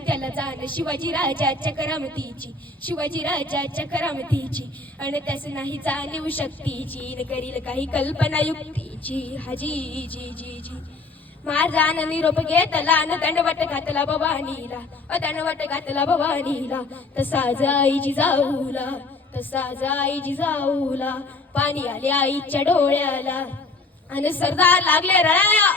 त्याला जाण शिवाजी राजाच्या करामतीची, शिवाजी राजाच्या करामतीची. आणि त्यास नाही जाणीव शक्तीची, न करील काही कल्पना युक्तीची. हाजी जी जी जी महाराजांना निरोप घेतला न दंडवट घातला भवानीला, दंडवट घातला भवानीला. तसा आई जिजाऊला, तसा आई जिजाऊला. पाणी आले आईच्या डोळ्याला आणि सरदार लागले रडाया.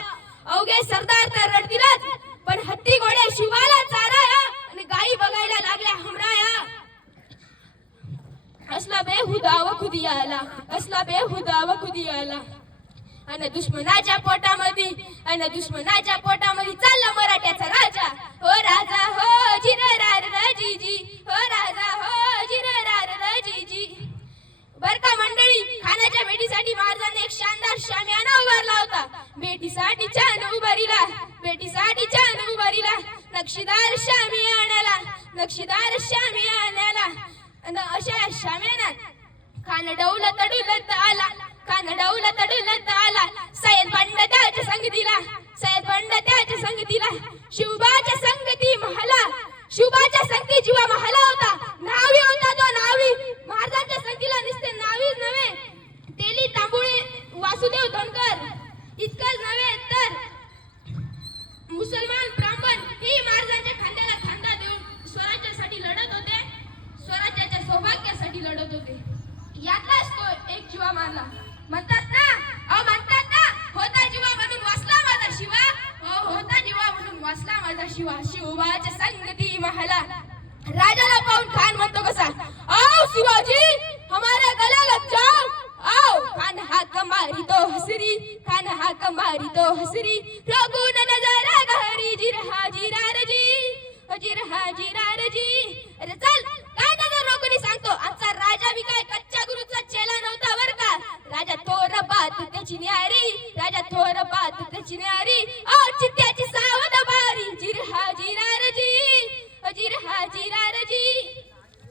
अवघे सरदार तर रडतीलच, पण हत्ती घोड्या शिवाला चाराया आणि गाई बघायला लागल्या हमराया. असला बेहुदा व खुदी आला, असला बेहुदा व खुदी आला. आणि दुश्मनाच्या पोटामध्ये, आणि दुश्मनाच्या पोटामध्ये चालला मराठ्याचा राजा. हो राजा हो जिररार राजीजी, हो राजा हो जिररार राजीजी. बर का मंडळी, खानाच्या भेटीसाठी महाराजांनी एक शानदार शामियाना उभारला होता. भेटीसाठी छान उभारीला, भेटीसाठी छान उभारीला. नक्षीदार शामियानाला, नक्षीदार शामियानाला. आणि अशा शामियानात खान डौलत डुलत आला, खान डौलत डुलत आला. सय्यद बंड त्याच्या संगतीला, सय्यद बंड त्याच्या संगतीला. शिवबाच्या संगती महाला, शिवबाच्या संगती जीवा महाला होता. नावी होता तो नावी. महाराजांच्या संगतीला नुसते नावीच नव्हे, तेली तांबुळे वासुदेव धनगर इतकंच नव्हे तर मुसलमान ब्राह्मण ही महाराजांच्या खांद्याला खांदा देऊन स्वराज्यासाठी लढत होते, स्वराज्याच्या सौभाग्यासाठी लढत होते. यातलाच तो एक जीवा मारला. म्हणतात ना, म्हणतात ना, होता जीवा म्हणून वाचला माझा शिवा. हो होता जीवा म्हणून वाचला माझा शिवा. शिवबाच्या संगती महाला. राजाला पाहून खान म्हणतो कसा, आओ शिवाजी हमारे गला लग जाओ. आओ खान हाक मारी तो हसरी, खान हाक मारी तो हसरी. रोगून नजरा गहरी जिरहा जिरारजी, जिरहा जिरारजी. अरे चल काय नजर रोगून सांगतो. आमचा राजा बी काय कच्च्या गुरुचा चेला नव्हता बर का. राजा थोर बात त्याची न्यारी, राजा थोर बात त्याची न्यारी. चित्त्याची सावध बारी जिरहा जिरारजी, जिरहा जिरारजी.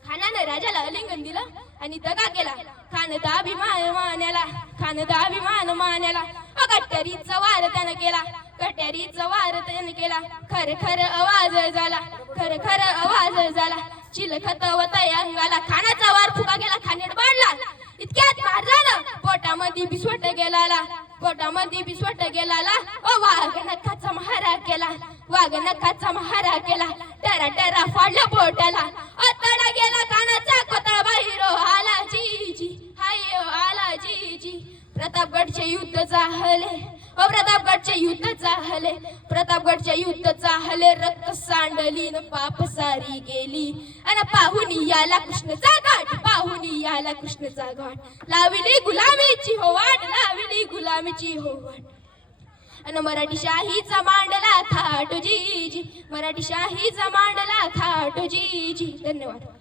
खानानं राजाला आलिंगन दिलं आणि दगा केला. खान दाभिमान मान्याला, खान दाभिमान मान्याला. कट्यारीचा वार त्यानं केला, कट्यारीचा वार त्यानं केला. खर खर आवाज झाला, खर खर आवाज झाला. चिलखत होता अंगाला. खानाचा वार फुका गेला, खानेड बांधला. इतक्यात महाराजानं पोटामध्ये बिस्वट गेलाला, पोटामध्ये बिस्वट गेलाला. वाघ नखाचा महारा केला, वाघ नखाचा महारा केला. टरा टरा फाडला पोटाला. तडा गेला कानाचा कोतळा बाहेर आला जी जी, हाय आला जी जी. प्रतापगडचे युद्ध चाहले, प्रतापगडचे युद्ध चाहले, प्रतापगडचे युद्ध चाहले. रक्त सांडली न पाप सारी गेली. आणि पाहुनी याला कृष्णचा घाट, पाहुनी याला कृष्णचा घाट. लावली गुलामीची हो वाट, लावली गुलामीची हो वाट. आणि मराठी शाहीचा मांडला थाट जी जी, मराठी शाहीचा मांडला थाट जी जी. धन्यवाद.